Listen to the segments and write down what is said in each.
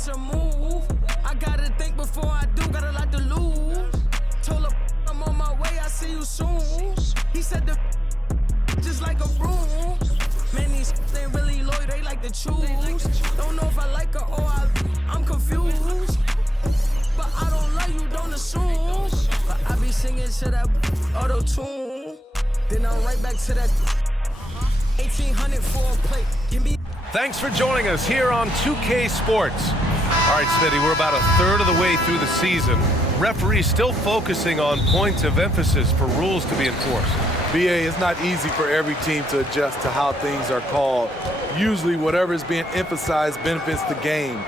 that's a move. I gotta think before I do, got a lot to lose. Told her I'm on my way, I see you soon. He said the just like a room. Man, these ain't really loyal, they like to choose. Don't know if I like her or I'm confused. But I don't love you, don't assume. But I be singing to that auto-tune. Then I'm right back to that 1800 for a plate. Give me. Thanks for joining us here on 2K Sports. All right, Smitty, we're about a third of the way through the season. Referees still focusing on points of emphasis for rules to be enforced. BA, it's not easy for every team to adjust to how things are called. Usually whatever is being emphasized benefits the game.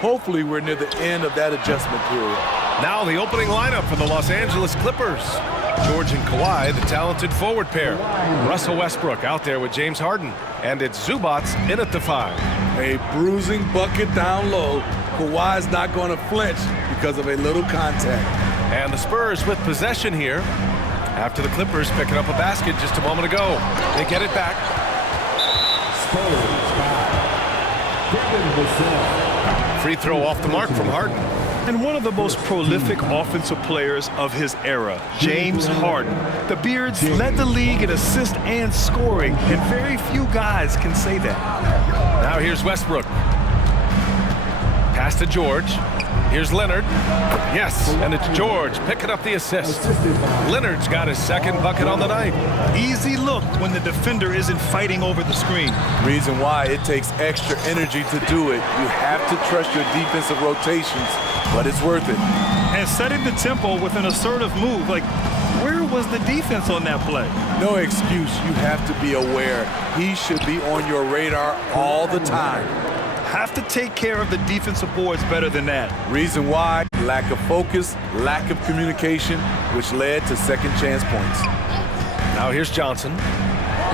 Hopefully we're near the end of that adjustment period. Now the opening lineup for the Los Angeles Clippers. George and Kawhi, the talented forward pair. Russell Westbrook out there with James Harden. And it's Zubac in at the 5. A bruising bucket down low. Kawhi's not going to flinch because of a little contact. And the Spurs with possession here after the Clippers picking up a basket just a moment ago. They get it back. Free throw off the mark from Harden. And one of the most prolific offensive players of his era, James Harden. The Beards led the league in assists and scoring, and very few guys can say that. Now here's Westbrook. Pass to George. Here's Leonard. Yes, and it's George picking up the assist. Leonard's got his second bucket on the night. Easy look when the defender isn't fighting over the screen. Reason why it takes extra energy to do it. You have to trust your defensive rotations, but it's worth it. And setting the tempo with an assertive move, like, where was the defense on that play? No excuse. You have to be aware. He should be on your radar all the time. Have to take care of the defensive boards better than that. Reason why? Lack of focus, lack of communication, which led to second chance points. Now here's Johnson.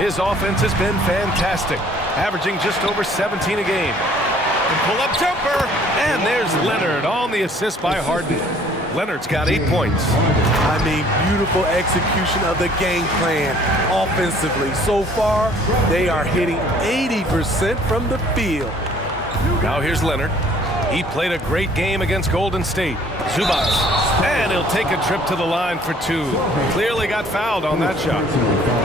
His offense has been fantastic, averaging just over 17 a game. And pull-up jumper, and there's Leonard on the assist by Harden. Leonard's got 8 points. I mean, beautiful execution of the game plan offensively. So far, they are hitting 80% from the field. Now here's Leonard. He played a great game against Golden State. Zubac. And he'll take a trip to the line for 2. Clearly got fouled on that shot.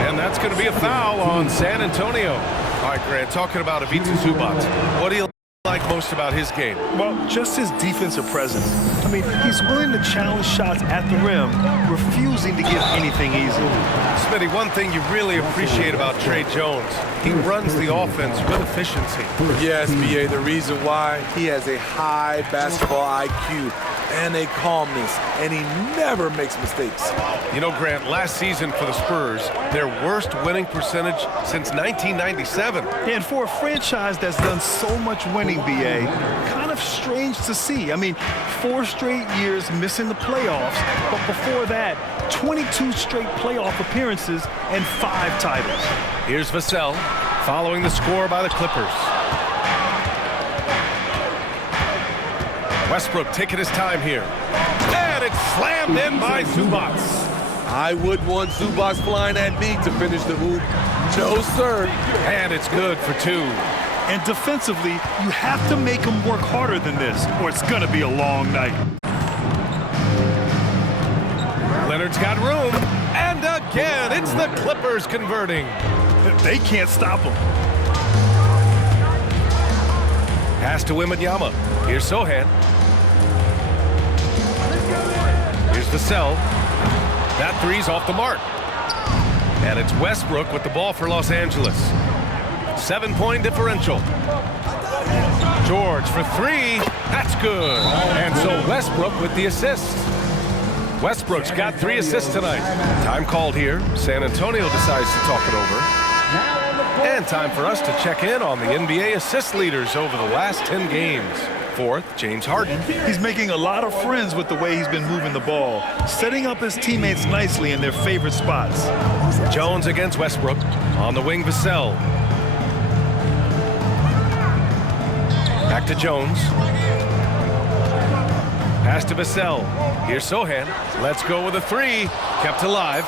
And that's going to be a foul on San Antonio. All right, Grant, talking about Ivica Zubac. What do you like most about his game? Well, just his defensive presence. I mean, he's willing to challenge shots at the rim, refusing to give anything easy. Smitty, one thing you really appreciate about Trey Jones, he runs the offense with efficiency. Yes, BA, the reason why, he has a high basketball IQ and a calmness, and he never makes mistakes. You know, Grant, last season for the Spurs, their worst winning percentage since 1997. And for a franchise that's done so much winning, BA, kind of strange to see. I mean, 4 straight years missing the playoffs, but before that, 22 straight playoff appearances and 5 titles. Here's Vassell following the score by the Clippers. Westbrook taking his time here. And it's slammed in by Zubac. I would want Zubac flying at me to finish the hoop. No, sir. And it's good for 2. And defensively, you have to make him work harder than this, or it's going to be a long night. Leonard's got room. And again, it's the Clippers converting. They can't stop him. Pass to Wembanyama. Here's Sohan. Here's Vassell. That 3's off the mark. And it's Westbrook with the ball for Los Angeles. 7-point differential. George for 3. That's good. And so Westbrook with the assist. Westbrook's got 3 assists tonight. Time called here. San Antonio decides to talk it over. And time for us to check in on the NBA assist leaders over the last 10 games. 4th, James Harden. He's making a lot of friends with the way he's been moving the ball, setting up his teammates nicely in their favorite spots. Jones against Westbrook. On the wing, Vassell. Back to Jones. Pass to Vassell. Here's Sohan. Let's go with a 3. Kept alive.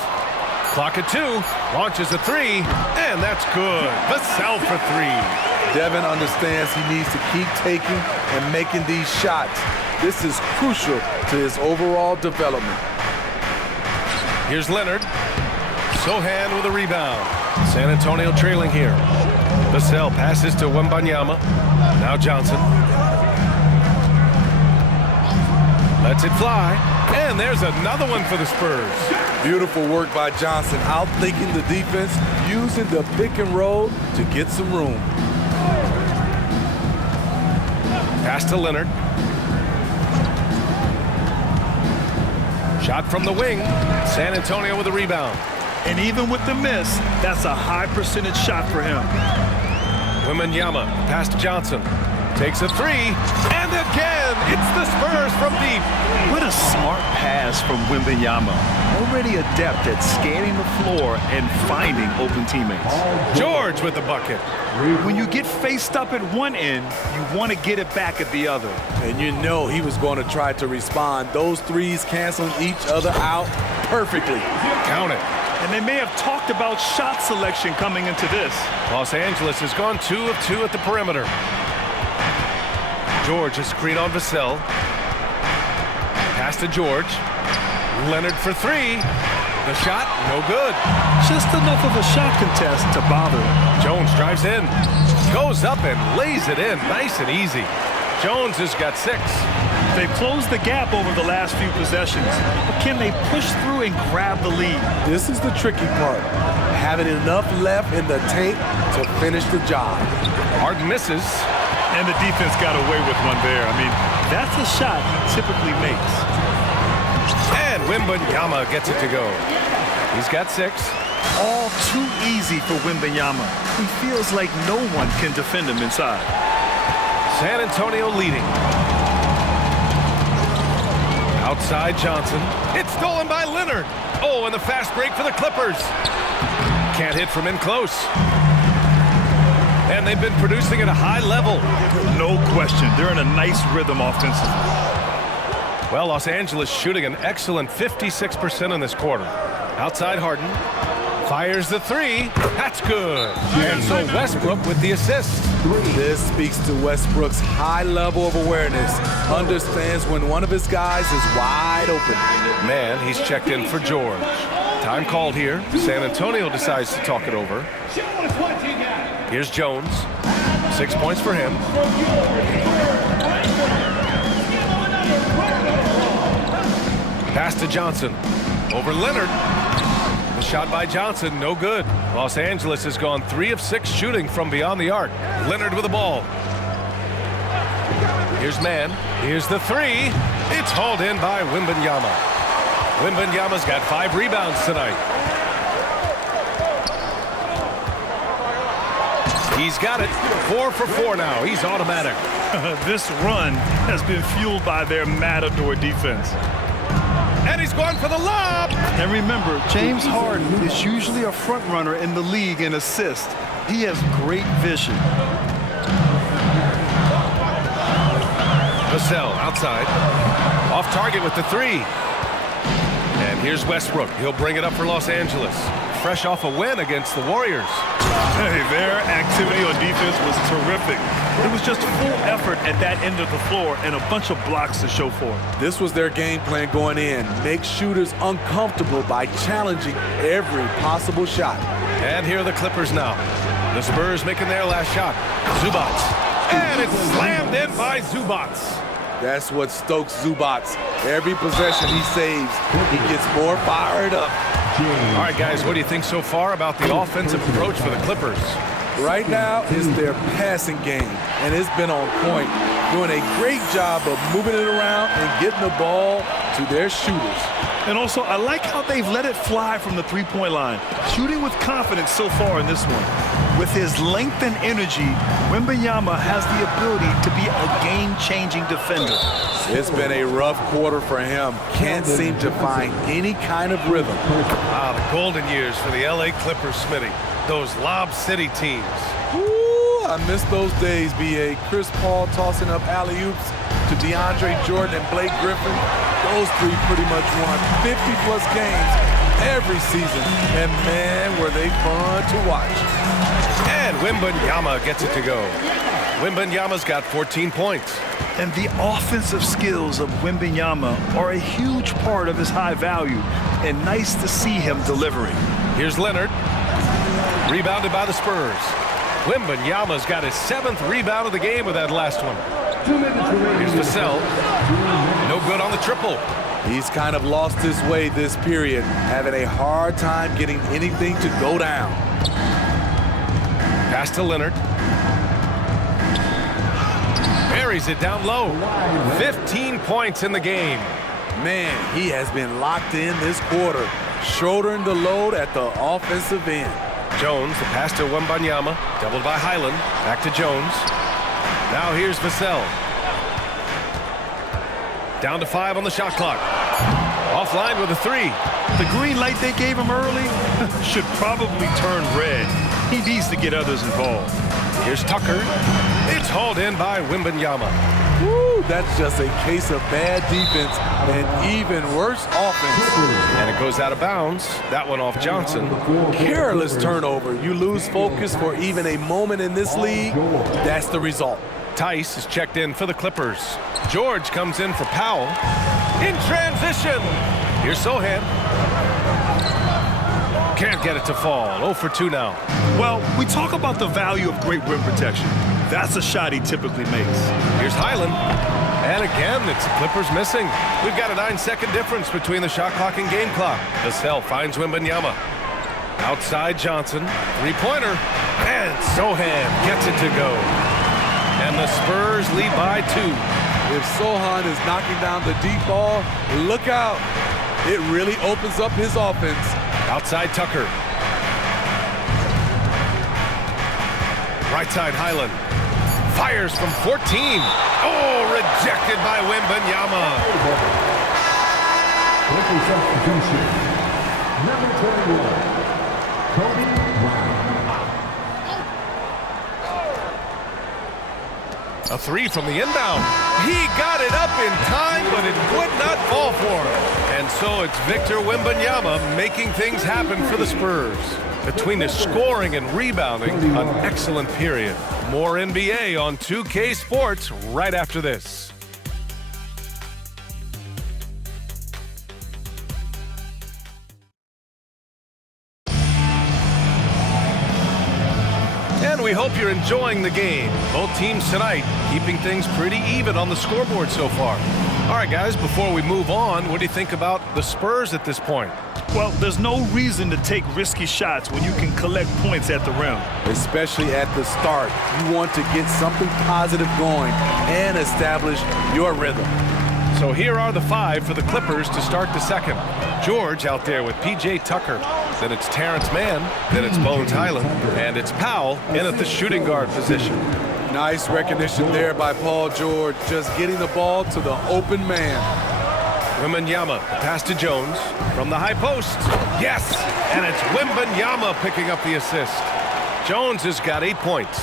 Clock at 2, launches a 3, and that's good. Vassell for 3. Devin understands he needs to keep taking and making these shots. This is crucial to his overall development. Here's Leonard. Sohan with a rebound. San Antonio trailing here. Vassell passes to Wembanyama. Now Johnson. Lets it fly. And there's another one for the Spurs. Beautiful work by Johnson, outthinking the defense, using the pick and roll to get some room. Pass to Leonard. Shot from the wing. San Antonio with a rebound. And even with the miss, that's a high percentage shot for him. Wembanyama pass to Johnson. Takes a 3, and again, it's the Spurs from deep. What a smart pass from Wembanyama. Already adept at scanning the floor and finding open teammates. George with the bucket. When you get faced up at one end, you want to get it back at the other. And you know he was going to try to respond. Those threes canceling each other out perfectly. Count it. And they may have talked about shot selection coming into this. Los Angeles has gone 2 of 2 at the perimeter. George has screen on Vassell. Pass to George. Leonard for 3. The shot, no good. Just enough of a shot contest to bother him. Jones drives in. Goes up and lays it in. Nice and easy. Jones has got 6. They've closed the gap over the last few possessions. But can they push through and grab the lead? This is the tricky part. Having enough left in the tank to finish the job. Harden misses. And the defense got away with one there. I mean, that's a shot he typically makes. And Wembanyama gets it to go. He's got 6. All too easy for Wembanyama. He feels like no one can defend him inside. San Antonio leading. Outside Johnson. It's stolen by Leonard. Oh, and the fast break for the Clippers. Can't hit from in close. And they've been producing at a high level. No question. They're in a nice rhythm offensively. Well, Los Angeles shooting an excellent 56% in this quarter. Outside Harden. Fires the 3. That's good. And so Westbrook with the assist. This speaks to Westbrook's high level of awareness. Understands when one of his guys is wide open. Man, he's checked in for George. Time called here. San Antonio decides to talk it over. Here's Jones. 6 points for him. Pass to Johnson. Over Leonard. The shot by Johnson, no good. Los Angeles has gone 3 of 6 shooting from beyond the arc. Leonard with the ball. Here's Mann. Here's the 3. It's hauled in by Wembanyama. Wembanyama's got 5 rebounds tonight. He's got it. 4 for 4 now. He's automatic. This run has been fueled by their Matador defense. And he's going for the lob. And remember, James Harden is usually a front runner in the league in assists. He has great vision. Vassell outside. Off target with the 3. And here's Westbrook. He'll bring it up for Los Angeles. Fresh off a win against the Warriors. Hey, their activity on defense was terrific. It was just full effort at that end of the floor and a bunch of blocks to show for it. This was their game plan going in. Make shooters uncomfortable by challenging every possible shot. And here are the Clippers now. The Spurs making their last shot. Zubats. And it's slammed in by Zubats. That's what stokes Zubats. Every possession he saves, he gets more fired up. All right, guys, what do you think so far about the offensive approach for the Clippers? Right now is their passing game, and it's been on point. Doing a great job of moving it around and getting the ball to their shooters. And also, I like how they've let it fly from the three-point line. Shooting with confidence so far in this one. With his length and energy, Wembanyama has the ability to be a game-changing defender. It's been a rough quarter for him. Can't seem to find any kind of rhythm. Ah, the golden years for the LA Clippers, Smitty. Those Lob City teams. Ooh, I miss those days, B.A. Chris Paul tossing up alley-oops to DeAndre Jordan and Blake Griffin. Those three pretty much won 50-plus games every season, and man, were they fun to watch. And Wembanyama gets it to go. Wembanyama's got 14 points. And the offensive skills of Wembanyama are a huge part of his high value, and nice to see him delivering. Here's Leonard. Rebounded by the Spurs. Wembanyama's got his 7th rebound of the game with that last one. Here's Vassell. No good on the triple. He's kind of lost his way this period, having a hard time getting anything to go down. Pass to Leonard. Buries it down low. 15 points in the game. Man, he has been locked in this quarter, shouldering the load at the offensive end. Jones, the pass to Wembanyama, doubled by Highland. Back to Jones. Now here's Vassell. Down to 5 on the shot clock. Offline with a 3. The green light they gave him early should probably turn red. He needs to get others involved. Here's Tucker. It's hauled in by Wembanyama. Woo, that's just a case of bad defense and even worse offense. And it goes out of bounds. That one off Johnson. Careless turnover. You lose focus for even a moment in this league. That's the result. Tice is checked in for the Clippers. George comes in for Powell. In transition. Here's Sohan. Can't get it to fall. 0 for 2 now. Well, we talk about the value of great rim protection. That's a shot he typically makes. Here's Highland. And again, it's the Clippers missing. We've got a 9-second difference between the shot clock and game clock. Vassell finds Wembanyama. Outside Johnson. 3-pointer. And Sohan gets it to go. And the Spurs lead by 2. If Sohan is knocking down the deep ball, look out. It really opens up his offense. Outside Tucker. Right side Highland. Fires from 14. Oh, rejected by Wembanyama. Substitution. Number 21, Kobe Brown. A 3 from the inbound. He got it up in time, but it would not fall for him. And so it's Victor Wembanyama making things happen for the Spurs. Between the scoring and rebounding, an excellent period. More NBA on 2K Sports right after this. And we hope you're enjoying the game. Both teams tonight keeping things pretty even on the scoreboard so far. All right, guys, before we move on, what do you think about the Spurs at this point? Well, there's no reason to take risky shots when you can collect points at the rim. Especially at the start. You want to get something positive going and establish your rhythm. So here are the 5 for the Clippers to start the second. George out there with P.J. Tucker. Then it's Terrence Mann. Then it's Bones Highland. And it's Powell in at the shooting guard position. Nice recognition there by Paul George, just getting the ball to the open man. Wembanyama, the pass to Jones from the high post. Yes! And it's Wembanyama picking up the assist. Jones has got 8 points.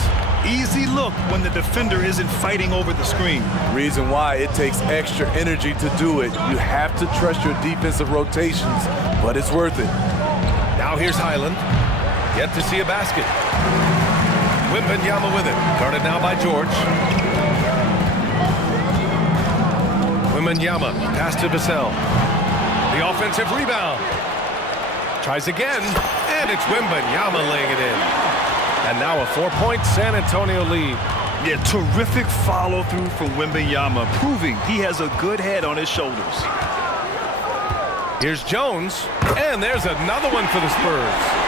Easy look when the defender isn't fighting over the screen. Reason why it takes extra energy to do it. You have to trust your defensive rotations, but it's worth it. Now here's Highland. Yet to see a basket. Wembanyama with it. Guarded now by George. Wembanyama, pass to Vassell. The offensive rebound. Tries again, and it's Wembanyama laying it in. And now a 4-point San Antonio lead. Yeah, terrific follow-through from Wembanyama, proving he has a good head on his shoulders. Here's Jones, and there's another one for the Spurs.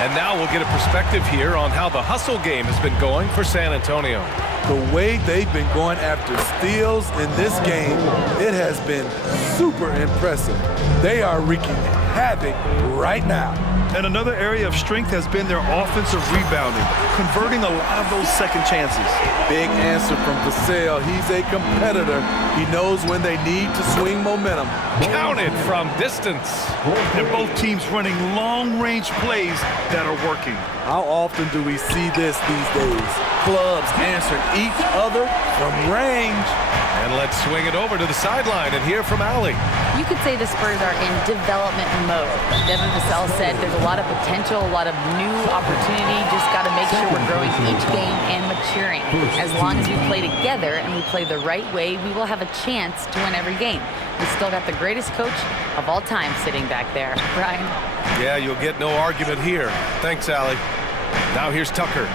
And now we'll get a perspective here on how the hustle game has been going for San Antonio. The way they've been going after steals in this game, it has been super impressive. They are wreaking havoc right now. And another area of strength has been their offensive rebounding, converting a lot of those second chances. Big answer from Vassell. He's a competitor. He knows when they need to swing momentum. Counted from distance. And both teams running long-range plays that are working. How often do we see this these days? Clubs answering each other from range. And let's swing it over to the sideline and hear from Allie. You could say the Spurs are in development mode. Devin Vassell said there's a lot of potential, a lot of new opportunity. Just got to make sure we're growing each game and maturing. As long as we play together and we play the right way, we will have a chance to win every game. We still got the greatest coach of all time sitting back there. Brian? Yeah, you'll get no argument here. Thanks, Allie. Now here's Tucker.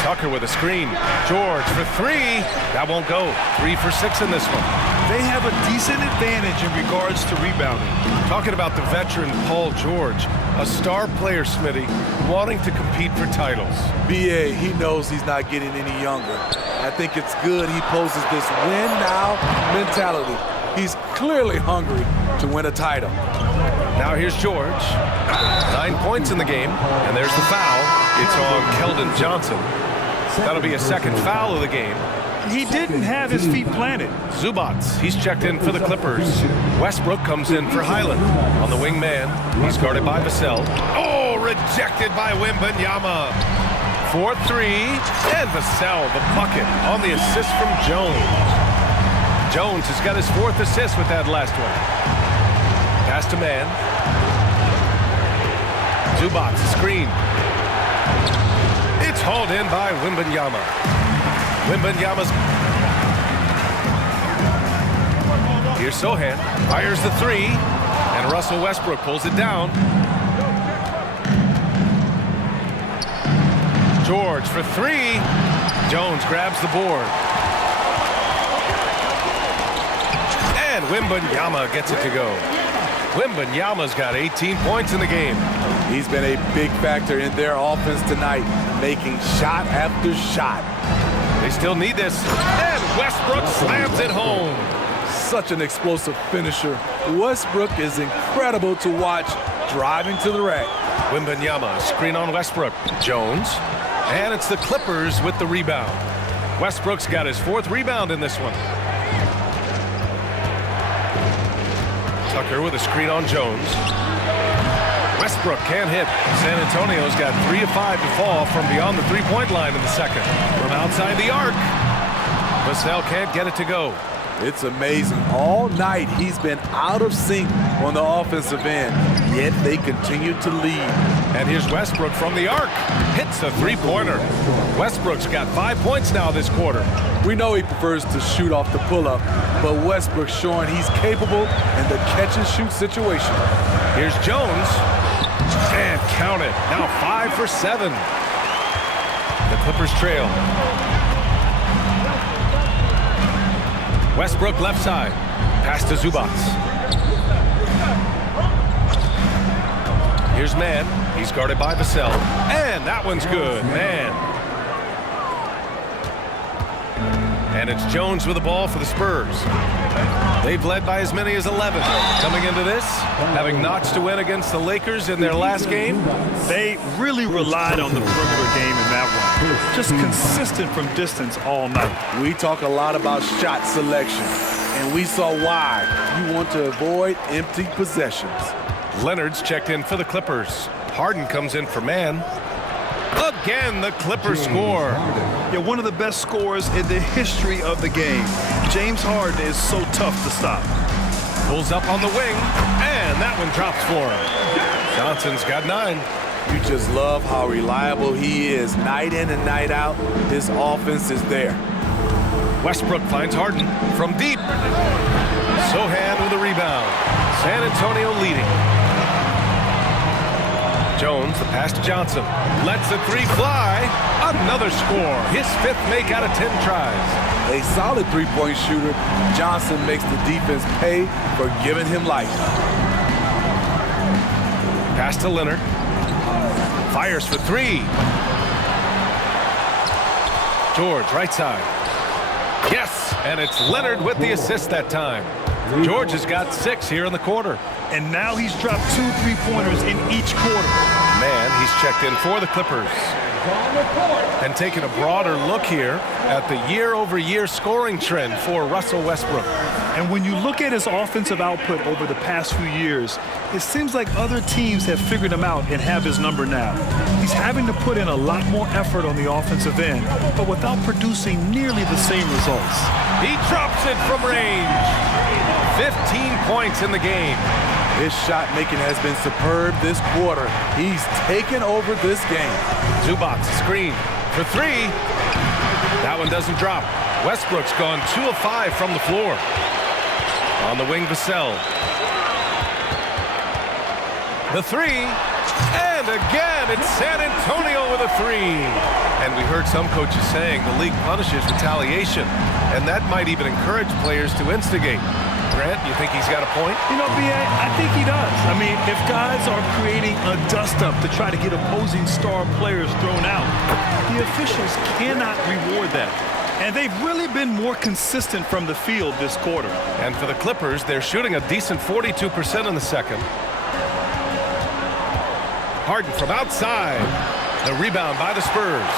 Tucker with a screen. George for three. That won't go. 3 for 6 in this one. They have a decent advantage in regards to rebounding. Talking about the veteran Paul George, a star player, Smitty, wanting to compete for titles. BA, he knows he's not getting any younger. I think it's good he poses this win now mentality. He's clearly hungry to win a title. Now here's George. 9 points in the game, and there's the foul. It's on Keldon Johnson. That'll be a second foul of the game. He didn't have his feet planted. Zubats, he's checked in for the Clippers. Westbrook comes in for Highland. On the wing man, he's guarded by Vassell. Oh, rejected by Wembanyama. 4-3, and Vassell, the bucket, on the assist from Jones. Jones has got his 4th assist with that last one. Pass to man. Zubats, screen. It's hauled in by Wembanyama. Wembanyama's. Here's Sohan. Fires the 3. And Russell Westbrook pulls it down. George for 3. Jones grabs the board. And Wembanyama gets it to go. Wembanyama's got 18 points in the game. He's been a big factor in their offense tonight, making shot after shot. They still need this. And Westbrook slams it home. Such an explosive finisher. Westbrook is incredible to watch driving to the rack. Wembanyama, screen on Westbrook. Jones. And it's the Clippers with the rebound. Westbrook's got his 4th rebound in this one. Tucker with a screen on Jones. Westbrook can't hit. San Antonio's got 3 of 5 to fall from beyond the 3-point line in the second. From outside the arc, Vassell can't get it to go. It's amazing. All night he's been out of sync on the offensive end, yet they continue to lead. And here's Westbrook from the arc. Hits a 3-pointer. Westbrook's got 5 points now this quarter. We know he prefers to shoot off the pull-up, but Westbrook's showing he's capable in the catch-and-shoot situation. Here's Jones. And count it. Now 5 for 7. The Clippers trail. Westbrook left side. Pass to Zubats. Here's Man. He's guarded by Vassell. And that one's good. Man. And it's Jones with the ball for the Spurs. They've led by as many as 11. Coming into this, having notched to win against the Lakers in their last game. They really relied on the perimeter game in that one. Just consistent from distance all night. We talk a lot about shot selection, and we saw why. You want to avoid empty possessions. Leonard's checked in for the Clippers. Harden comes in for Man. Again, the Clippers score. Yeah, one of the best scorers in the history of the game. James Harden is so tough to stop. Pulls up on the wing, and that one drops for him. Johnson's got 9. You just love how reliable he is. Night in and night out, his offense is there. Westbrook finds Harden from deep. Sohan with a rebound. San Antonio leading. Jones, the pass to Johnson. Lets the 3 fly. Another score. His 5th make out of 10 tries. A solid 3-point shooter. Johnson makes the defense pay for giving him life. Pass to Leonard. Fires for 3. George, right side. Yes, and it's Leonard with the assist that time. George has got 6 here in the quarter. And now he's dropped 2 3-pointers in each quarter. Man, he's checked in for the Clippers. And taking a broader look here at the year-over-year scoring trend for Russell Westbrook. And when you look at his offensive output over the past few years, it seems like other teams have figured him out and have his number now. He's having to put in a lot more effort on the offensive end, but without producing nearly the same results. He drops it from range. 15 points in the game. His shot making has been superb this quarter. He's taken over this game. Zubac screen for three. That one doesn't drop. Westbrook's gone 2 of 5 from the floor. On the wing, Vassell. The three. And again, it's San Antonio with a three. And we heard some coaches saying the league punishes retaliation. And that might even encourage players to instigate. Grant, you think he's got a point? You know, B.A., I think he does. I mean, if guys are creating a dust-up to try to get opposing star players thrown out, the officials cannot reward that. And they've really been more consistent from the field this quarter. And for the Clippers, they're shooting a decent 42% in the second. Harden from outside. The rebound by the Spurs.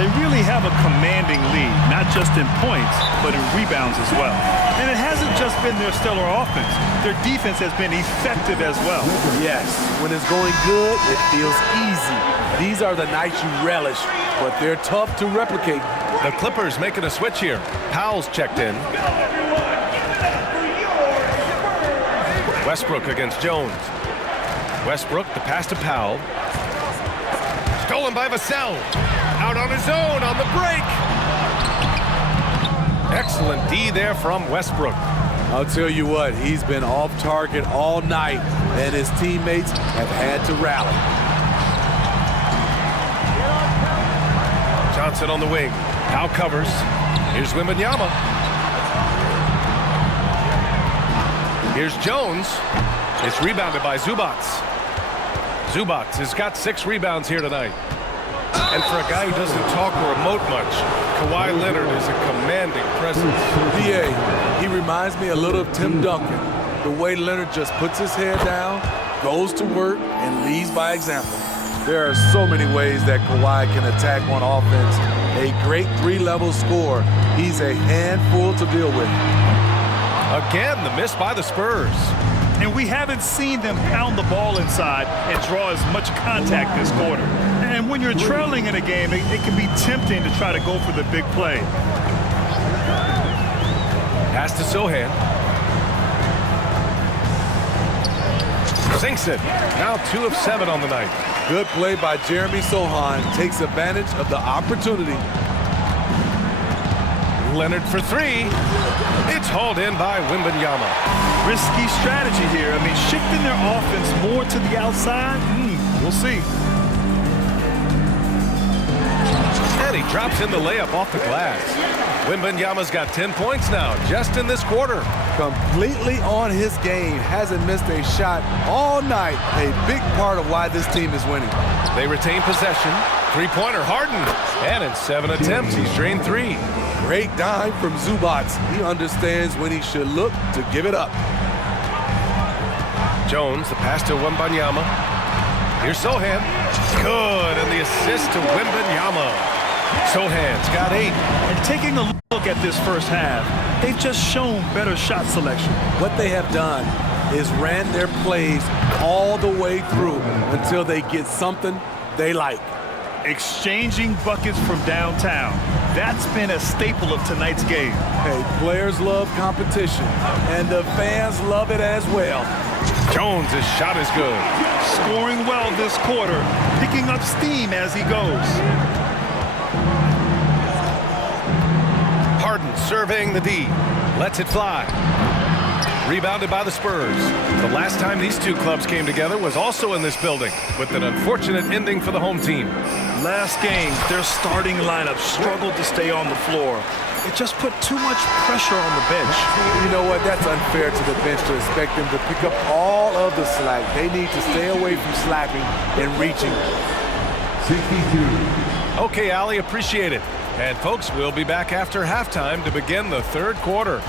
They really have a commanding lead, not just in points, but in rebounds as well. And it hasn't just been their stellar offense. Their defense has been effective as well. Yes, when it's going good, it feels easy. These are the nights you relish, but they're tough to replicate. The Clippers making a switch here. Powell's checked in. Westbrook against Jones. Westbrook, the pass to Powell. Stolen by Vassell. Out on his own on the break. Excellent D there from Westbrook. I'll tell you what, he's been off target all night, and his teammates have had to rally. Johnson on the wing. Powell covers. Here's Wembanyama. Here's Jones. It's rebounded by Zubac. Zubac has got 6 rebounds here tonight. And for a guy who doesn't talk or emote much, Kawhi Leonard is a commanding presence. B.A., he reminds me a little of Tim Duncan. The way Leonard just puts his head down, goes to work, and leads by example. There are so many ways that Kawhi can attack on offense. A great 3-level scorer. He's a handful to deal with. Again, the miss by the Spurs. And we haven't seen them pound the ball inside and draw as much contact this quarter. And when you're trailing in a game, it can be tempting to try to go for the big play. Pass to Sohan. Sinks it. Now 2 of 7 on the night. Good play by Jeremy Sohan. Takes advantage of the opportunity. Leonard for 3. It's hauled in by Wembanyama. Risky strategy here. I mean, shifting their offense more to the outside, we'll see. And he drops in the layup off the glass. Wembanyama's got 10 points now, just in this quarter. Completely on his game. Hasn't missed a shot all night. A big part of why this team is winning. They retain possession. 3-pointer Harden. And in 7 attempts, he's drained 3. Great dime from Zubac. He understands when he should look to give it up. Jones, the pass to Wembanyama. Here's Sohan. Good, and the assist to Wembanyama. Sohan's got 8. And taking a look at this first half, they've just shown better shot selection. What they have done is ran their plays all the way through until they get something they like. Exchanging buckets from downtown. That's been a staple of tonight's game. Hey, players love competition, and the fans love it as well. Jones' shot is good. Scoring well this quarter, picking up steam as he goes. Harden surveying the D. Lets it fly. Rebounded by the Spurs. The last time these two clubs came together was also in this building, with an unfortunate ending for the home team. Last game, their starting lineup struggled to stay on the floor. It just put too much pressure on the bench. You know what? That's unfair to the bench to expect them to pick up all of the slack. They need to stay away from slacking and reaching. 62. Okay, Allie, appreciate it. And folks, we'll be back after halftime to begin the third quarter.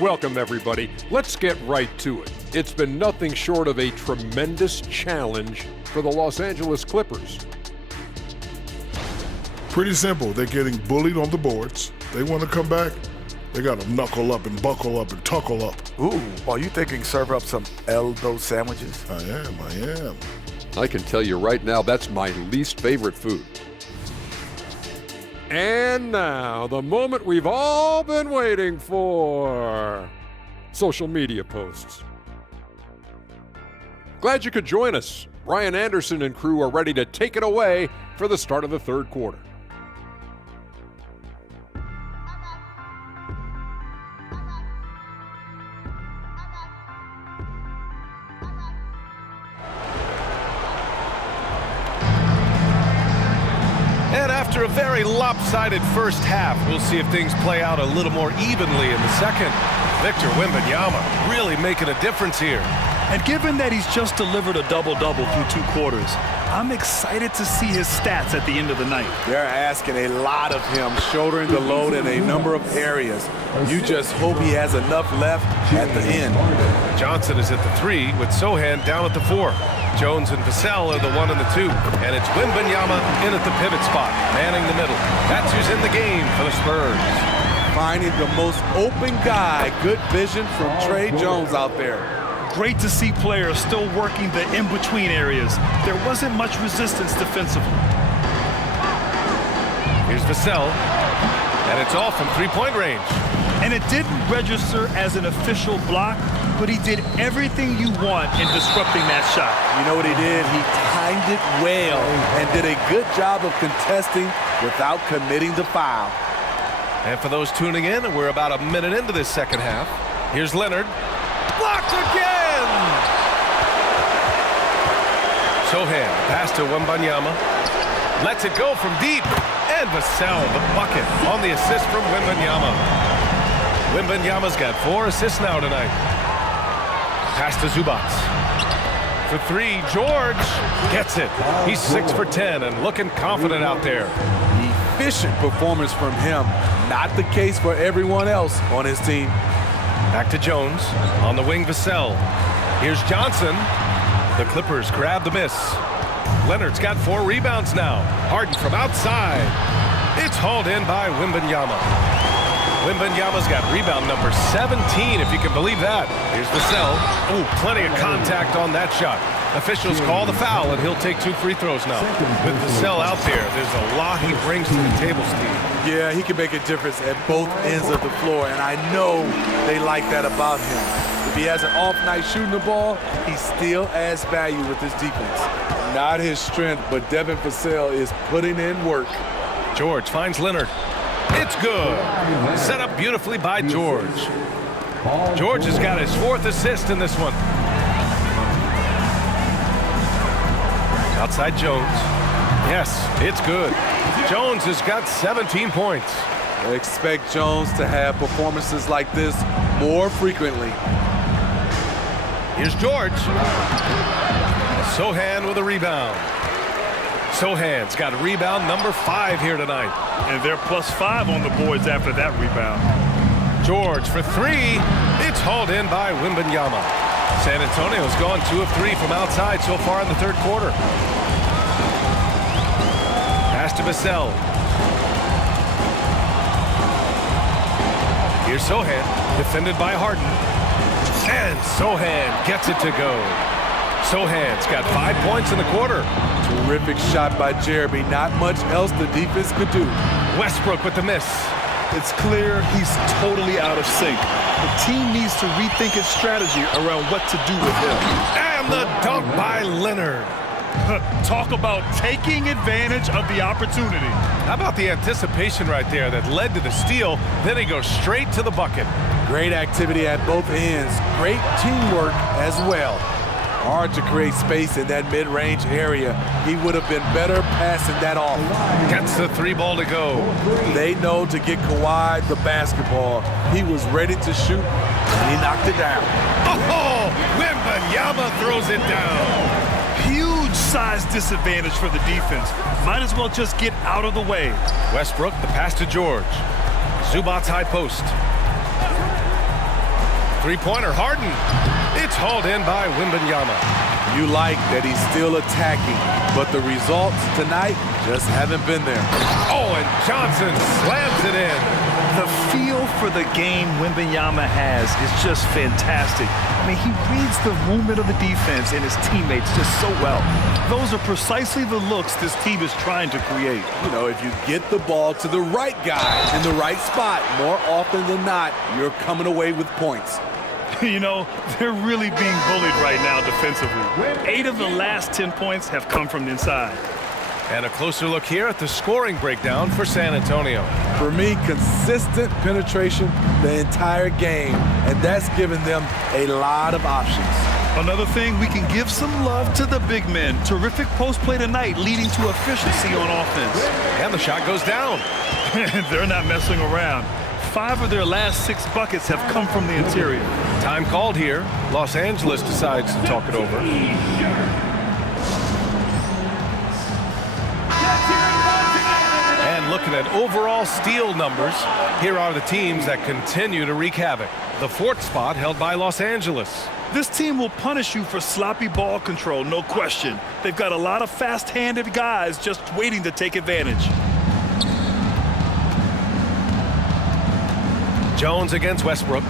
Welcome, everybody. Let's get right to it. It's been nothing short of a tremendous challenge for the Los Angeles Clippers. Pretty simple. They're getting bullied on the boards. They want to come back They got to knuckle up and buckle up and tuckle up. Ooh, are you thinking serve up some elbow sandwiches? I am. I can tell you right now, that's my least favorite food. And now, the moment we've all been waiting for. Social media posts. Glad you could join us. Brian Anderson and crew are ready to take it away for the start of the third quarter. And after a very lopsided first half, we'll see if things play out a little more evenly in the second. Victor Wembanyama really making a difference here. And given that he's just delivered a double-double through 2 quarters, I'm excited to see his stats at the end of the night. They're asking a lot of him, shouldering the load in a number of areas. You just hope he has enough left at the end. Johnson is at the 3 with Sohan down at the 4. Jones and Vassell are the 1 and the 2. And it's Wembanyama in at the pivot spot, manning the middle. That's who's in the game for the Spurs. Finding the most open guy. Good vision from Trey Jones out there. Great to see players still working the in-between areas. There wasn't much resistance defensively. Here's Vassell, and it's off from three-point range. And it didn't register as an official block, but he did everything you want in disrupting that shot. You know what he did? He timed it well and did a good job of contesting without committing the foul. And for those tuning in, we're about a minute into this second half. Here's Leonard. Blocked again! Sohan, pass to Wembanyama. Lets it go from deep. And Vassell, the bucket, on the assist from Wembanyama. Wembanyama's got 4 assists now tonight. Pass to Zubac. For 3, George gets it. He's 6 for 10 and looking confident out there. Efficient performance from him. Not the case for everyone else on his team. Back to Jones. On the wing, Vassell. Here's Johnson. The Clippers grab the miss. Leonard's got 4 rebounds now. Harden from outside. It's hauled in by Wembanyama. Wembanyama's got rebound number 17, if you can believe that. Here's Vassell. Oh, plenty of contact on that shot. Officials call the foul, and he'll take 2 free throws now. With Vassell out there, there's a lot he brings to the table, Steve. Yeah, he can make a difference at both ends of the floor, and I know they like that about him. If he has an off night shooting the ball, he still adds value with his defense. Not his strength, but Devin Vassell is putting in work. George finds Leonard. It's good. Set up beautifully by George. George has got his 4th assist in this one. Outside Jones. Yes, it's good. Jones has got 17 points. I expect Jones to have performances like this more frequently. Here's George. Sohan with a rebound. Sohan's got rebound number 5 here tonight. And they're +5 on the boards after that rebound. George for 3. It's hauled in by Wembanyama. San Antonio's gone 2 of 3 from outside so far in the third quarter. Pass to Vassell. Here's Sohan, defended by Harden. And Sohan gets it to go. Sohan's got 5 points in the quarter. Terrific shot by Jeremy. Not much else the defense could do. Westbrook with the miss. It's clear he's totally out of sync. The team needs to rethink its strategy around what to do with him. And the dunk by Leonard. Talk about taking advantage of the opportunity. How about the anticipation right there that led to the steal? Then he goes straight to the bucket. Great activity at both ends. Great teamwork as well. Hard to create space in that mid-range area. He would have been better passing that off. Gets the 3 ball to go. They know to get Kawhi the basketball. He was ready to shoot, and he knocked it down. Oh, Wembanyama throws it down. Huge size disadvantage for the defense. Might as well just get out of the way. Westbrook, the pass to George. Zubac's high post. 3-pointer, Harden. It's hauled in by Wembanyama. You like that he's still attacking, but the results tonight just haven't been there. Oh, and Johnson slams it in. The feel for the game Wembanyama has is just fantastic. I mean, he reads the movement of the defense and his teammates just so well. Those are precisely the looks this team is trying to create. You know, if you get the ball to the right guy in the right spot, more often than not, you're coming away with points. You know, they're really being bullied right now defensively. 8 of the last 10 points have come from the inside. And a closer look here at the scoring breakdown for San Antonio. For me, consistent penetration the entire game, and that's given them a lot of options. Another thing, we can give some love to the big men. Terrific post play tonight, leading to efficiency on offense. And the shot goes down. They're not messing around. 5 of their last 6 buckets have come from the interior. Time called here. Los Angeles decides to talk it over. And looking at overall steal numbers, here are the teams that continue to wreak havoc. The 4th spot held by Los Angeles. This team will punish you for sloppy ball control, no question. They've got a lot of fast-handed guys just waiting to take advantage. Jones against Westbrook.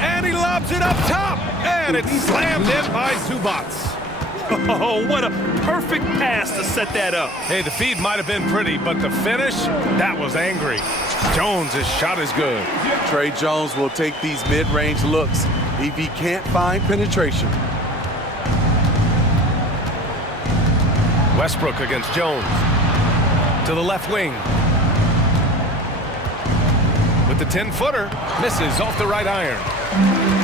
And he lobs it up top. And it's slammed in by Zubats. Oh, what a perfect pass to set that up. Hey, the feed might have been pretty, but the finish, that was angry. Jones' shot is good. Trey Jones will take these mid-range looks if he can't find penetration. Westbrook against Jones. To the left wing. With the 10-footer, misses off the right iron.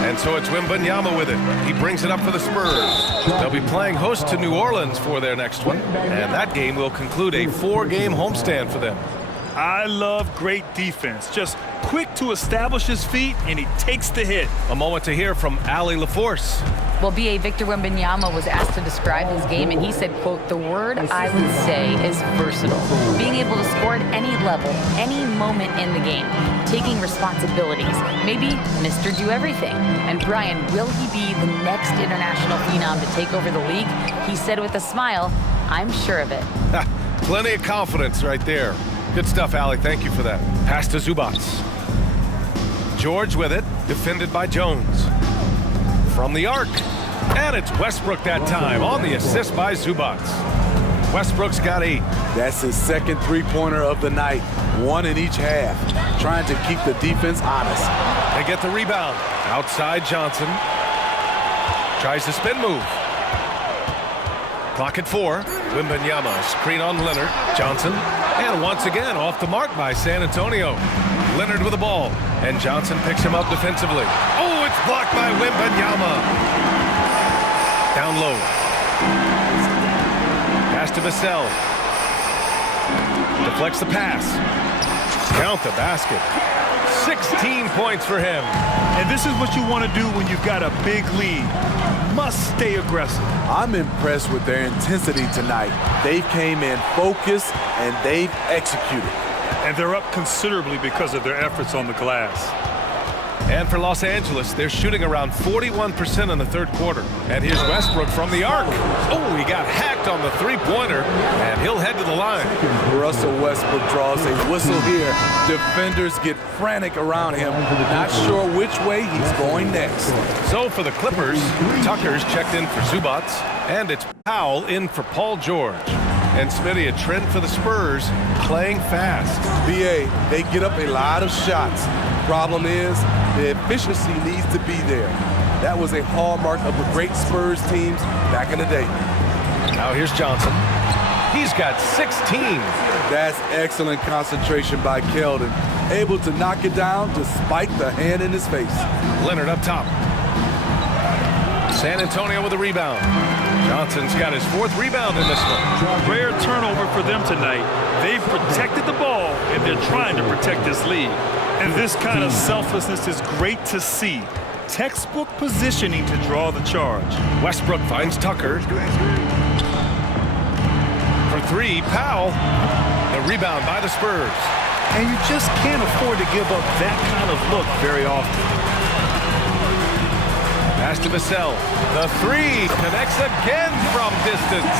And so it's Wembanyama with it. He brings it up for the Spurs. They'll be playing host to New Orleans for their next one. And that game will conclude a 4-game homestand for them. I love great defense. Just quick to establish his feet, and he takes the hit. A moment to hear from Allie LaForce. Well, B.A. Victor Wembanyama was asked to describe his game, and he said, quote, "The word I would say is versatile. Being able to score at any level, any moment in the game, taking responsibilities, maybe Mr. Do-Everything." And Brian, will he be the next international phenom to take over the league? He said with a smile, "I'm sure of it." Plenty of confidence right there. Good stuff, Allie. Thank you for that. Pass to Zubats. George with it, defended by Jones. From the arc. And it's Westbrook that time on the assist by Zubats. Westbrook's got 8. That's his second three-pointer of the night. 1 in each half. Trying to keep the defense honest. They get the rebound. Outside Johnson. Tries the spin move. Clock at 4. Wembanyama, screen on Leonard. Johnson. And once again, off the mark by San Antonio. Leonard with the ball. And Johnson picks him up defensively. Oh, it's blocked by Wembanyama. Down low. Pass to Vassell. Deflects the pass. Count the basket. 16 points for him. And this is what you want to do when you've got a big lead. Must stay aggressive. I'm impressed with their intensity tonight. They came in focused and they've executed. And they're up considerably because of their efforts on the glass. And for Los Angeles, they're shooting around 41% in the 3rd quarter. And here's Westbrook from the arc. Oh, he got hacked on the 3-pointer, and he'll head to the line. Russell Westbrook draws a whistle here. Defenders get frantic around him, not sure which way he's going next. So for the Clippers, Tucker's checked in for Zubats, and it's Powell in for Paul George. And Smitty, a trend for the Spurs, playing fast. B.A., they get up a lot of shots. Problem is, the efficiency needs to be there. That was a hallmark of the great Spurs teams back in the day. Now here's Johnson. He's got 16. That's excellent concentration by Keldon. Able to knock it down despite the hand in his face. Leonard up top. San Antonio with a rebound. Johnson's got his 4th rebound in this one. Rare turnover for them tonight. They've protected the ball, and they're trying to protect this lead. And this kind of selflessness is great to see. Textbook positioning to draw the charge. Westbrook finds Tucker. For 3, Powell. The rebound by the Spurs. And you just can't afford to give up that kind of look very often. Pass to Vassell. The 3 connects again from distance.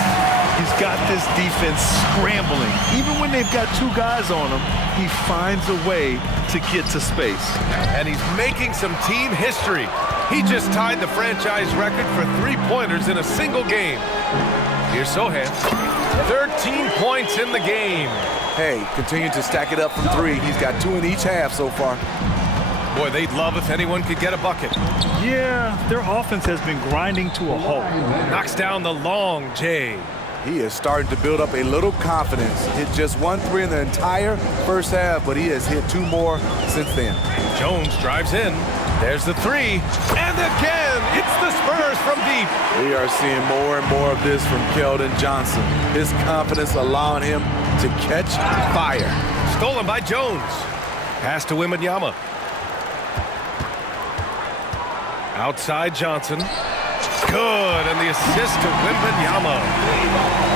He's got this defense scrambling. Even when they've got two guys on him, he finds a way to get to space. And he's making some team history. He just tied the franchise record for three-pointers in a single game. Here's Sohan. 13 points in the game. Hey, continue to stack it up from three. He's got 2 in each half so far. Boy, they'd love if anyone could get a bucket. Yeah, their offense has been grinding to a halt. Knocks down the long J. He is starting to build up a little confidence. Hit just 1 3 in the entire first half, but he has hit 2 more since then. Jones drives in. There's the 3. And again, it's the Spurs from deep. We are seeing more and more of this from Keldon Johnson. His confidence allowing him to catch fire. Stolen by Jones. Pass to Wembanyama. Outside Johnson. Good, and the assist to Wembanyama.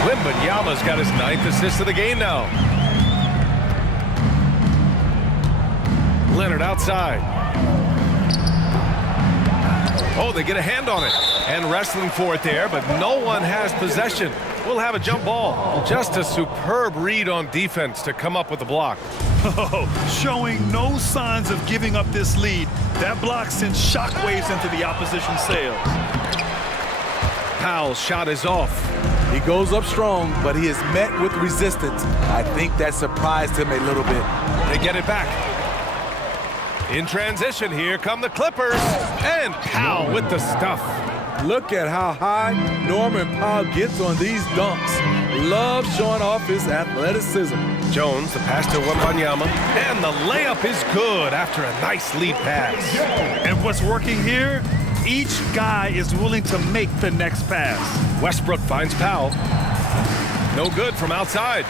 Wembanyama's got his 9th assist of the game now. Leonard outside. Oh, they get a hand on it. And wrestling for it there, but no one has possession. We'll have a jump ball. Just a superb read on defense to come up with the block. Showing no signs of giving up this lead. That block sends shockwaves into the opposition sails. Powell's shot is off. He goes up strong, but he is met with resistance. I think that surprised him a little bit. They get it back. In transition, here come the Clippers. And Powell with the stuff. Look at how high Norman Powell gets on these dunks. Loves showing off his athleticism. Jones, the pass to Wembanyama. And the layup is good after a nice lead pass. And what's working here? Each guy is willing to make the next pass. Westbrook finds Powell. No good from outside.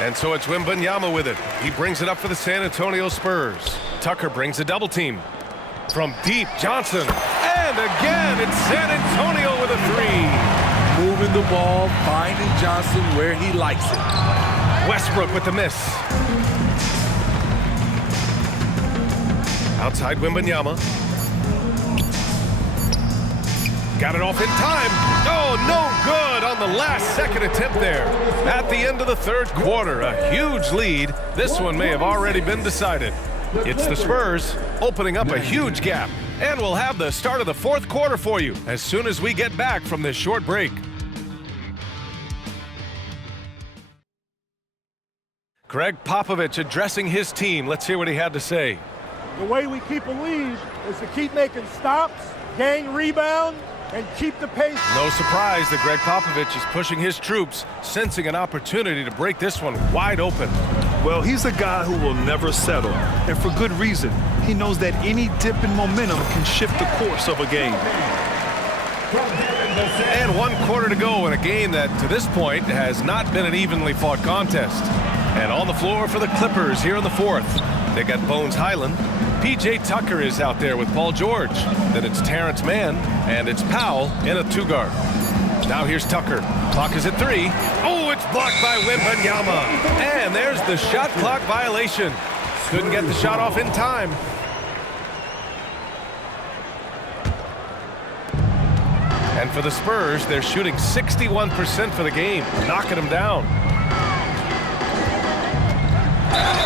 And so it's Wembanyama with it. He brings it up for the San Antonio Spurs. Tucker brings a double team. From deep, Johnson. And again, it's San Antonio with a 3. Moving the ball, finding Johnson where he likes it. Westbrook with the miss. Outside Wembanyama. Got it off in time. Oh, no good on the last second attempt there. At the end of the third quarter, a huge lead. This one may have already been decided. It's the Spurs opening up a huge gap. And we'll have the start of the fourth quarter for you as soon as we get back from this short break. Greg Popovich addressing his team. Let's hear what he had to say. The way we keep a lead is to keep making stops, gain rebound, and keep the pace. No surprise that Greg Popovich is pushing his troops, sensing an opportunity to break this one wide open. Well, he's a guy who will never settle, and for good reason. He knows that any dip in momentum can shift the course of a game. And 1 quarter to go in a game that, to this point, has not been an evenly fought contest. And on the floor for the Clippers here in the fourth. They got Bones Highland. P.J. Tucker is out there with Paul George. Then it's Terrence Mann, and it's Powell in a 2-guard. Now here's Tucker. Clock is at 3. Oh, it's blocked by Wembanyama. And there's the shot clock violation. Couldn't get the shot off in time. And for the Spurs, they're shooting 61% for the game, knocking them down.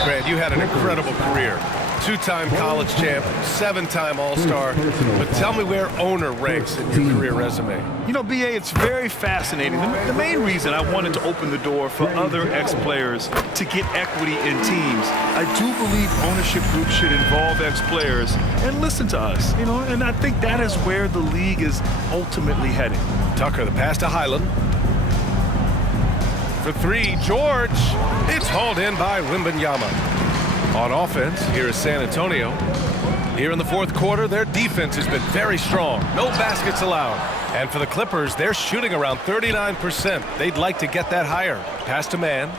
Grant, you had an incredible career. 2-time college champ, 7-time All-Star. But tell me where owner ranks in your career resume. You know, B.A., it's very fascinating. The main reason I wanted to open the door for other ex-players to get equity in teams, I do believe ownership groups should involve ex-players and listen to us, you know, and I think that is where the league is ultimately heading. Tucker, the pass to Highland. For 3, George. It's hauled in by Wembanyama. On offense, here is San Antonio. Here in the fourth quarter, their defense has been very strong. No baskets allowed. And for the Clippers, they're shooting around 39%. They'd like to get that higher. Pass to Mann.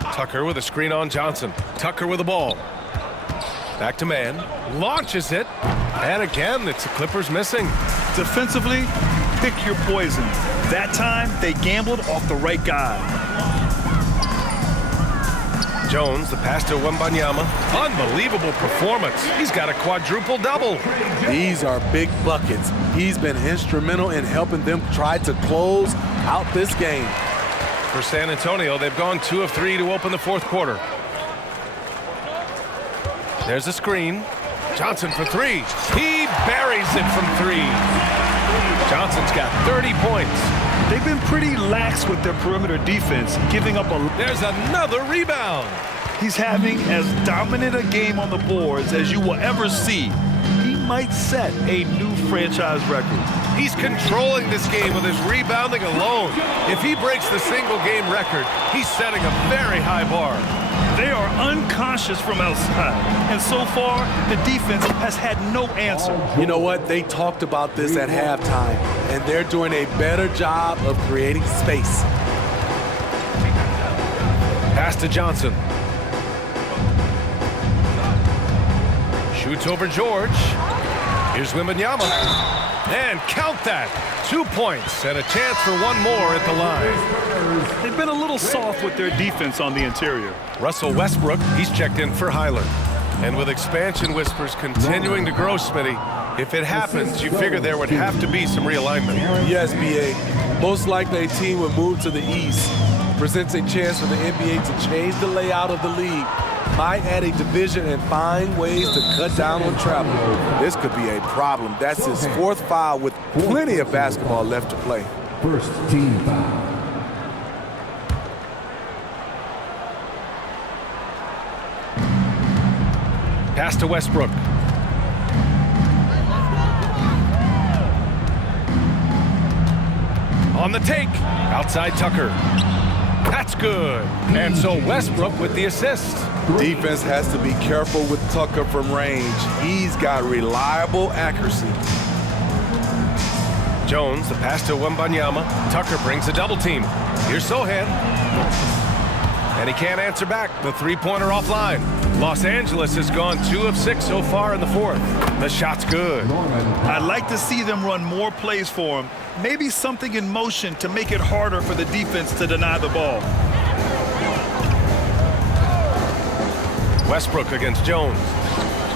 Tucker with a screen on Johnson. Tucker with the ball. Back to Mann. Launches it. And again, it's the Clippers missing. Defensively, pick your poison. That time, they gambled off the right guy. Jones, the pass to Wembanyama. Unbelievable performance. He's got a quadruple double. These are big buckets. He's been instrumental in helping them try to close out this game. For San Antonio, they've gone 2 of 3 to open the fourth quarter. There's a screen. Johnson for 3. He buries it from 3. Johnson's got 30 points. They've been pretty lax with their perimeter defense, giving up a... There's another rebound. He's having as dominant a game on the boards as you will ever see. He might set a new franchise record. He's controlling this game with his rebounding alone. If he breaks the single-game record, he's setting a very high bar. They are unconscious from outside, and so far, the defense has had no answer. You know what? They talked about this at halftime, and they're doing a better job of creating space. Pass to Johnson. Shoots over George. Here's Wembanyama. And count that. 2 points and a chance for one more at the line. They've been a little soft with their defense on the interior. Russell Westbrook, he's checked in for Highland. And with expansion whispers continuing to grow, Smitty, if it happens, you figure there would have to be some realignment. Yes, B.A. Most likely a team would move to the east. Presents a chance for the NBA to change the layout of the league. Might add a division and find ways to cut down on travel. This could be a problem. That's his 4th foul with plenty of basketball left to play. First team foul. Pass to Westbrook. On the take. Outside Tucker. That's good. And so Westbrook with the assist. Defense has to be careful with Tucker from range. He's got reliable accuracy. Jones, the pass to Wembanyama. Tucker brings a double team. Here's Sohan. And he can't answer back. The three-pointer offline. Los Angeles has gone 2 of 6 so far in the fourth. The shot's good. I'd like to see them run more plays for him. Maybe something in motion to make it harder for the defense to deny the ball. Westbrook against Jones.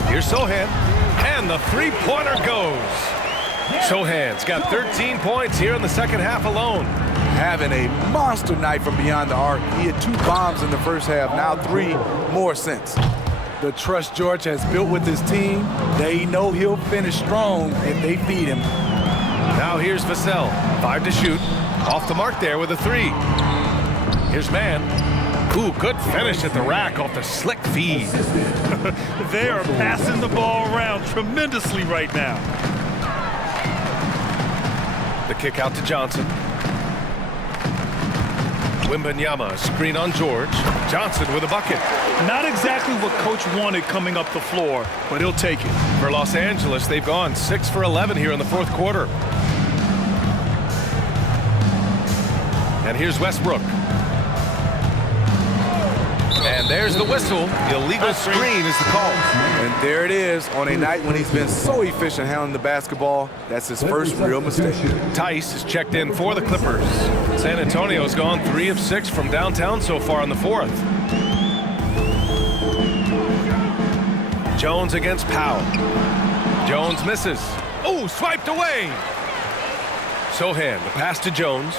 Here's Sohan. And the three-pointer goes. Sohan's got 13 points here in the second half alone. Having a monster night from beyond the arc. He had 2 bombs in the first half, now 3 more since. The trust George has built with his team, they know he'll finish strong if they feed him. Now here's Vassell. 5 to shoot. Off the mark there with a 3. Here's Mann. Ooh, good finish at the rack off the slick feed. They are passing the ball around tremendously right now. The kick out to Johnson. Wembanyama, screen on George. Johnson with a bucket. Not exactly what Coach wanted coming up the floor, but he'll take it. For Los Angeles, they've gone 6 for 11 here in the fourth quarter. And here's Westbrook. And there's the whistle. Illegal screen is the call. And there it is on a night when he's been so efficient handling the basketball. That's his first real mistake. Tice is checked in for the Clippers. San Antonio's gone 3 of 6 from downtown so far in the fourth. Jones against Powell. Jones misses. Oh, swiped away. Sohan, the pass to Jones.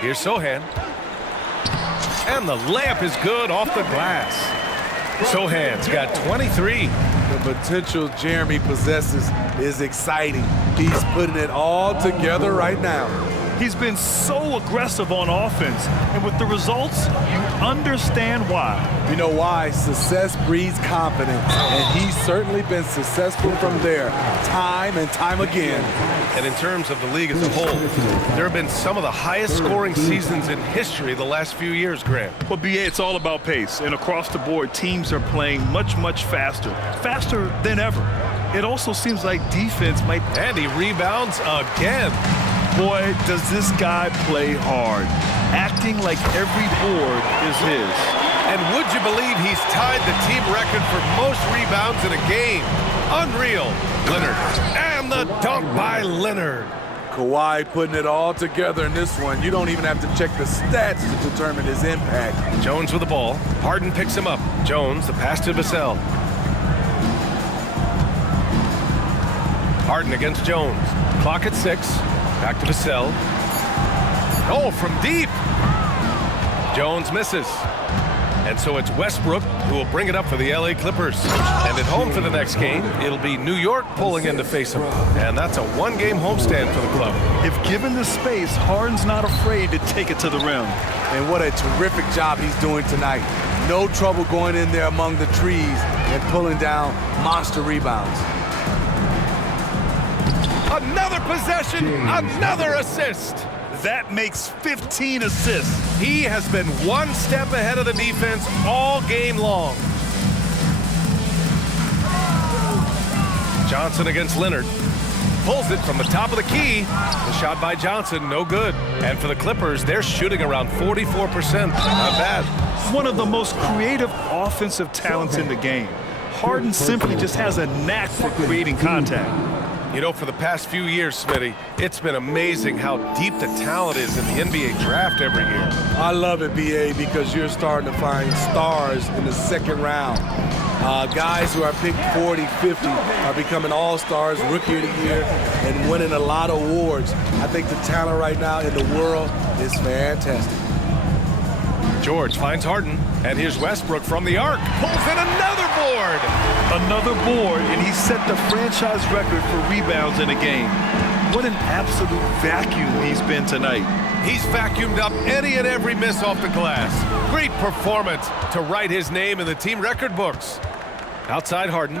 Here's Sohan. And the layup is good off the glass. Sohan's got 23. The potential Jeremy possesses is exciting. He's putting it all together right now. He's been so aggressive on offense, and with the results, you understand why. You know why? Success breeds confidence, and he's certainly been successful from there, time and time again. And in terms of the league as a whole, there have been some of the highest scoring seasons in history the last few years, Grant. Well, BA, it's all about pace, and across the board, teams are playing much, much faster than ever. It also seems like defense might... And he rebounds again. Boy, does this guy play hard, acting like every board is his. And would you believe he's tied the team record for most rebounds in a game? Unreal. Leonard. And the dunk by Leonard. Kawhi putting it all together in this one. You don't even have to check the stats to determine his impact. Jones with the ball. Harden picks him up. Jones, the pass to Vassell. Harden against Jones. Clock at 6. Back to Vassell. Oh, from deep. Jones misses. And so it's Westbrook who will bring it up for the LA Clippers. And at home for the next game, it'll be New York pulling in to face them. And that's a one-game homestand for the club. If given the space, Harden's not afraid to take it to the rim. And what a terrific job he's doing tonight. No trouble going in there among the trees and pulling down monster rebounds. Another possession, another assist. That makes 15 assists. He has been one step ahead of the defense all game long. Johnson against Leonard. Pulls it from the top of the key. The shot by Johnson, no good. And for the Clippers, they're shooting around 44%. Not bad. One of the most creative offensive talents in the game. Harden simply just has a knack for creating contact. You know, for the past few years, Smitty, it's been amazing how deep the talent is in the NBA draft every year. I love it, BA, because you're starting to find stars in the second round. Guys who are picked 40, 50 are becoming all-stars, rookie of the year, and winning a lot of awards. I think the talent right now in the world is fantastic. George finds Harden, and here's Westbrook from the arc. Pulls in another board. Another board, and he set the franchise record for rebounds in a game. What an absolute vacuum he's been tonight. He's vacuumed up any and every miss off the glass. Great performance to write his name in the team record books. Outside Harden.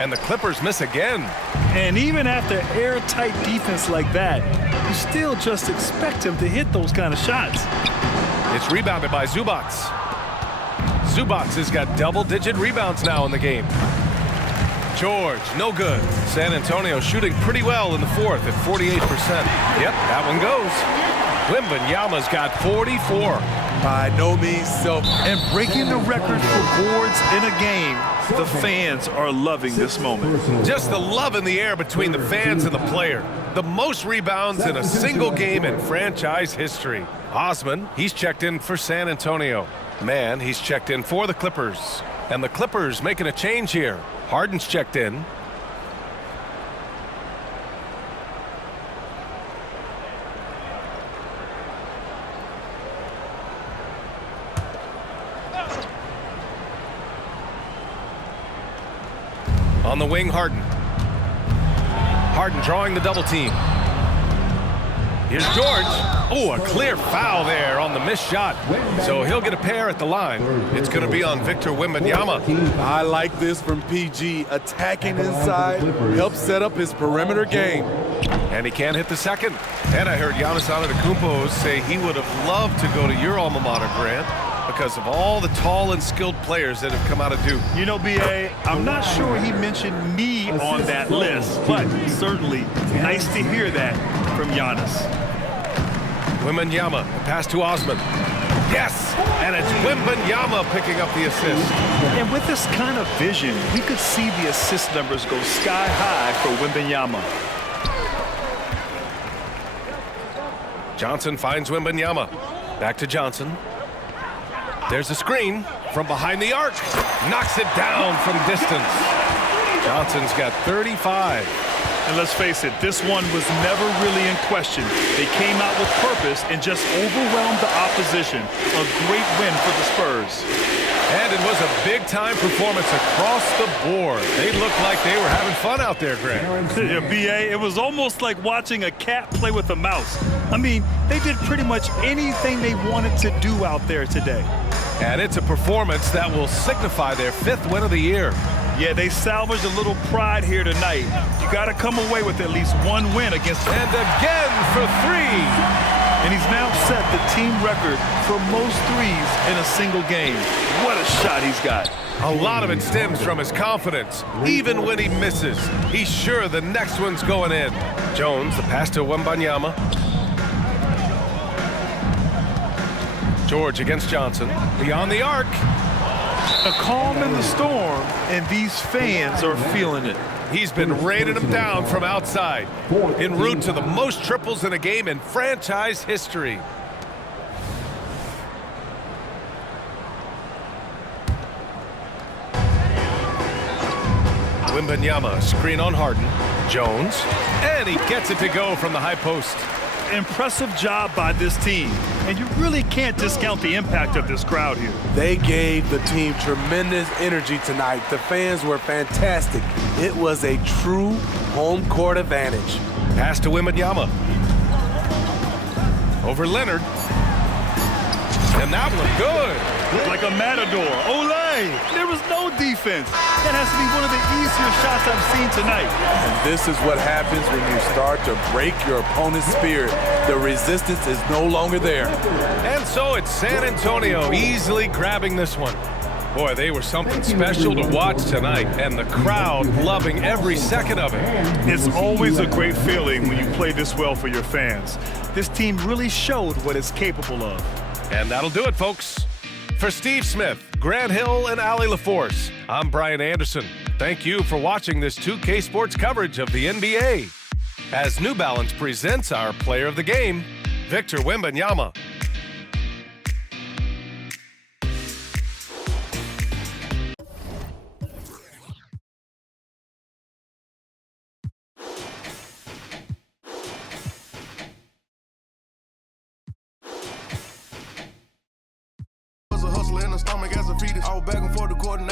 And the Clippers miss again. And even after airtight defense like that, you still just expect him to hit those kind of shots. It's rebounded by Zubac. Zubac has got double-digit rebounds now in the game. George, no good. San Antonio shooting pretty well in the fourth at 48%. Yep, that one goes. Wembanyama's got 44. By no means self. And breaking the record for boards in a game, the fans are loving this moment. Just the love in the air between the fans and the player. The most rebounds in a single game in franchise history. Osman, he's checked in for San Antonio. Man, he's checked in for the Clippers. And the Clippers making a change here. Harden's checked in. On the wing, Harden. Harden drawing the double team. Here's George. Oh, a clear foul there on the missed shot. So he'll get a pair at the line. It's going to be on Victor Wembanyama. I like this from PG. Attacking inside helps set up his perimeter game. And he can't hit the second. And I heard Giannis Antetokounmpo say he would have loved to go to your alma mater, Grant, because of all the tall and skilled players that have come out of Duke. You know, B.A., I'm not sure he mentioned me on that list, but certainly nice to hear that from Giannis. Wembanyama, the pass to Osman. Yes, and it's Wembanyama picking up the assist. And with this kind of vision, we could see the assist numbers go sky high for Wembanyama. Johnson finds Wembanyama. Back to Johnson. There's a screen from behind the arc. Knocks it down from distance. Johnson's got 35. And let's face it, this one was never really in question. They came out with purpose and just overwhelmed the opposition. A great win for the Spurs. And it was a big-time performance across the board. They looked like they were having fun out there, Grant. Yeah, B.A., it was almost like watching a cat play with a mouse. I mean, they did pretty much anything they wanted to do out there today. And it's a performance that will signify their 5th win of the year. Yeah, they salvaged a little pride here tonight. You got to come away with at least one win against them. And again for 3. And he's now set the team record for most threes in a single game. What a shot he's got. A lot of it stems from his confidence. Even when he misses, he's sure the next one's going in. Jones, the pass to Wembanyama. George against Johnson. Beyond the arc. A calm in the storm, and these fans are feeling it. He's been raining them down from outside, en route to the most triples in a game in franchise history. Wembanyama, screen on Harden. Jones, and he gets it to go from the high post. Impressive job by this team, and you really can't discount the impact of this crowd here. They gave the team tremendous energy tonight. The fans were fantastic. It was a true home court advantage. Pass to Wembanyama. Over Leonard. And that one good. Like a matador. Olay! There was no defense. That has to be one of the easier shots I've seen tonight. And this is what happens when you start to break your opponent's spirit. The resistance is no longer there. And so it's San Antonio easily grabbing this one. Boy, they were something special to watch tonight, and the crowd loving every second of it. It's always a great feeling when you play this well for your fans. This team really showed what it's capable of. And that'll do it, folks. For Steve Smith, Grant Hill, and Allie LaForce, I'm Brian Anderson. Thank you for watching this 2K Sports coverage of the NBA. As New Balance presents our player of the game, Victor Wembanyama. In the stomach as a fetus. I was back and forth the court and